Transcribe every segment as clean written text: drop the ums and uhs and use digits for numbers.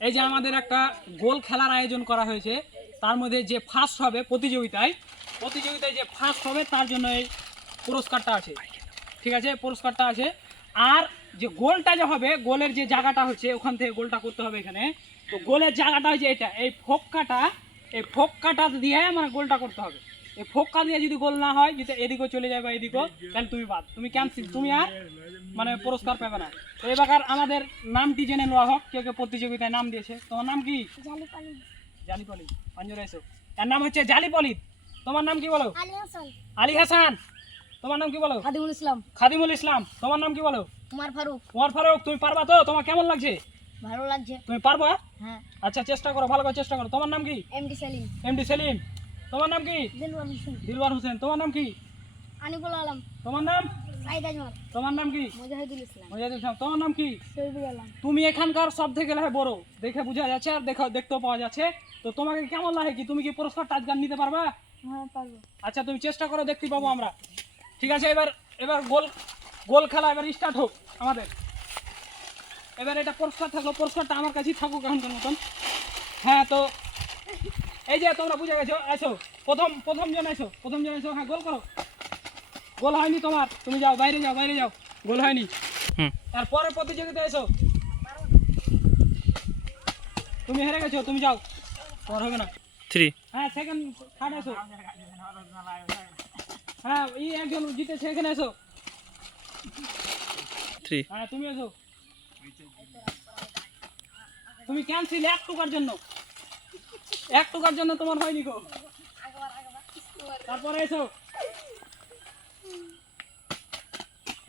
এই যে আমাদের একটা গোল খেলার আয়োজন করা হয়েছে, তার মধ্যে যে ফার্স্ট হবে প্রতিযোগিতায় যে ফার্স্ট হবে তার জন্য এই পুরস্কারটা আছে। ঠিক আছে, পুরস্কারটা আছে। আর যে গোলটা যে হবে, গোলের যে জায়গাটা হচ্ছে ওখান থেকে গোলটা করতে হবে এখানে। তো গোলের জায়গাটা হচ্ছে এটা, এই ফোক্কাটা দিয়ে আমার গোলটা করতে হবে। এই ফোক্কা দিয়ে যদি গোল না হয়, যদি এদিকেও চলে যায় বা এদিকেও, তাহলে তুমি বাদ, তুমি ক্যান্সেল, তুমি আর মানে পুরস্কার পাবে না। তো এবার আমাদের নামটি জেনে নেওয়া হোক, কেউ কেউ প্রতিযোগিতায় নাম দিয়েছে। তোমার নাম কি? জালিপলি। পাঞ্জরে এসো। এর নাম হচ্ছে জালিপলি। তোমার নাম কি বলো? আলী হাসান। তোমার নাম কি বলো? খাদিমুল ইসলাম। তোমার নাম কি বলো? কুমার ফারুক। তুমি পারবা তো? তোমার কেমন লাগছে? ভালো লাগছে। তুমি পারবা? হ্যাঁ। আচ্ছা, চেষ্টা করো, ভালো করে চেষ্টা করো। তোমার নাম কি? এমডি সেলিম। তোমার নাম কি? দিলওয়ার হোসেন। তোমার নাম কি? আনিকুল আলম। তোমার নাম? সাইদ আজমল। তোমার নাম কি? মুজাহিদুল ইসলাম। তোমার নাম কি? শহীদুল আলম। তুমি এখানকার সব থেকে বড়, দেখে বোঝা যাচ্ছে আর দেখতেও পাওয়া যাচ্ছে। তো তোমাকে কেমন লাগে, কি তুমি কি পুরস্কারটা আজকে নিতে পারবা? হ্যাঁ, পারবো। আচ্ছা, তুমি চেষ্টা করো, দেখতে পাবো আমরা। ঠিক আছে, এবার গোল খেলা এবার স্টার্ট হোক আমাদের। এবার এটা পুরস্কার থাকলো, পুরস্কারটা আমার কাছেই থাকুক এখনকার মতন। হ্যাঁ, তো এই যে তোমরা বুঝে গেছো, আসো প্রথম জন আসো। হ্যাঁ, গোল করো। গোল হয়নি তোমার, তুমি যাও, বাইরে যাও, গোল হয়নি। তারপরে প্রতিযোগিতা এসো। তুমি হেরে গেছো, তুমি যাও, তোমার হবে না। 3 হ্যাঁ, সেকেন্ড থার্ড এসো। হ্যাঁ, এই একজন জিতেছে, এখানে এসো। 3 হ্যাঁ, তুমি এসো। তুমি ক্যান্সেল এক টুকার জন্য তোমার হয়নি গো। তারপরে এসো।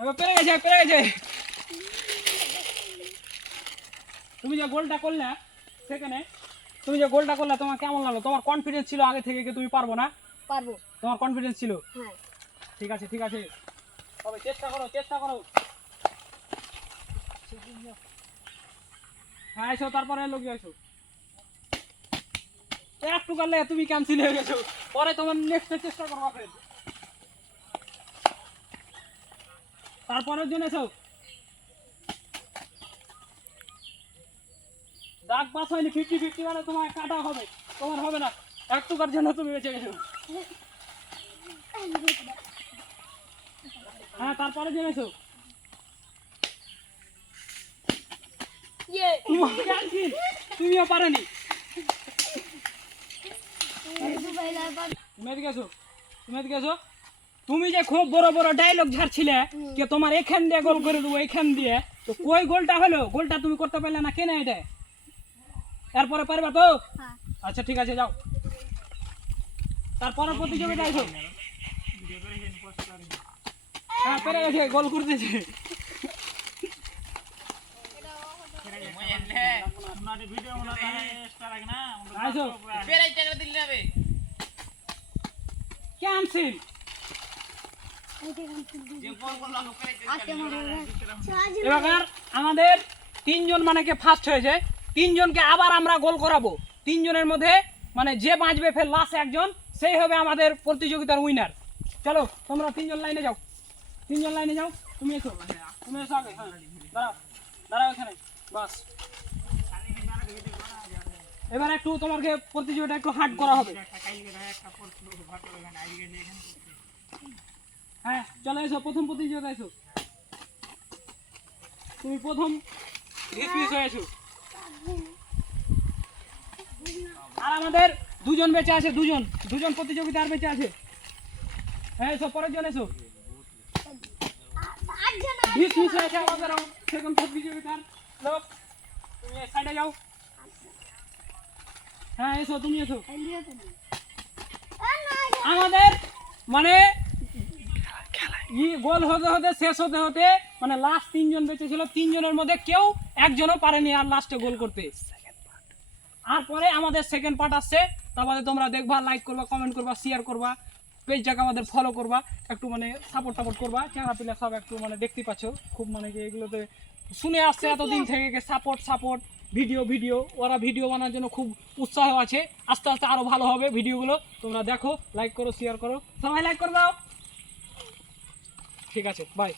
এবার পেরে গেছে। তুমি যে গোলটা করলে সেখানে, তোমার কেমন লাগলো? তোমার কনফিডেন্স ছিল আগে থেকে কি তুমি পারবো না? পারবো। তোমার কনফিডেন্স ছিল? হ্যাঁ। ঠিক আছে। তবে চেষ্টা করো। হ্যাঁ, এসো। তারপরে লোক এসো। একটু করলে তুমি ক্যান্সেল হয়ে গেছো, পরে তোমার নেক্সট চেষ্টা করবো ফের। তারপরের জন্য এসো। দাগ পাস হয়নি, 50-50, মানে তোমার কাটা হবে, তোমার হবে না। একটুকার জন্য তুমি বেঁচে গেছো। হ্যাঁ, তারপরে জন্য এসো। তুমিও পারেনি। তুমি এদিকে এসো। তুমি যে খুব বড় বড় ডায়লগ ঝাড়ছিলে, কে তোমার এখান দিয়ে গোল করে দেবো, এখান দিয়ে, তো কই গোলটা হলো? গোলটা তুমি করতে পারলে না কেন? এটা এরপরে পারবা তো? আচ্ছা, ঠিক আছে, যাও। তারপরে প্রতিযোগিতা এসো। হ্যাঁ, পেরে গেছে, গোল করতেছে। ক্যান্সেল। এবার আমাদের 3 জন মানে কে ফার্স্ট হয়েছে, 3 জনকে আবার আমরা গোল করাবো। 3 জনের মধ্যে মানে যে বাঁচবে ফের লাস্ট একজন, সেই হবে আমাদের প্রতিযোগিতার উইনার। চলো, তোমরা 3 জন লাইনে যাও। তুমি এসো আগে। হ্যাঁ, দাঁড়াও এখানে, বাস। এবার একটু তোমাকে প্রতিযোগিতা একটু হার্ড করা হবে। হ্যাঁ, চলে এসো, প্রথম প্রতিযোগিতা এসো। তুমি প্রথম ডিসমিস হয়েছো। আর আমাদের 2 জন বেঁচে আছে, 2 জন প্রতিযোগিতা আর বেঁচে আছে। হ্যাঁ, এসো, পরের জন এসো। ডিসমিস হয়েছে আমাদের সেকেন্ড প্রতিযোগিতার লোক। তুমি এই সাইডে যাও। হ্যাঁ, এসো, তুমি এসো। আমাদের মানে গোল হতে শেষ হতে মানে লাস্ট 3 জন বেঁচে ছিল। 3 জনের মধ্যে কেউ একজনও পারেনি আর লাস্টে গোল করতে। আর পরে আমাদের সেকেন্ড পার্ট আসছে, তারপরে তোমরা দেখবা, লাইক করবা, কমেন্ট করবা, শেয়ার করবা, পেজটাকে আমাদের ফলো করবা, একটু মানে সাপোর্ট করবা। চ্যাংড়া পিলা সব একটু মানে দেখতে পাচ্ছ, খুব মানে কি এগুলোতে শুনে আসছে এতদিন থেকে সাপোর্ট ভিডিও, ওরা ভিডিও বানানোর জন্য খুব উৎসাহ আছে। আস্তে আস্তে আরো ভালো হবে ভিডিওগুলো। তোমরা দেখো, লাইক করো, শেয়ার করো, সবাই লাইক করে দাও। ঠিক আছে, বাই।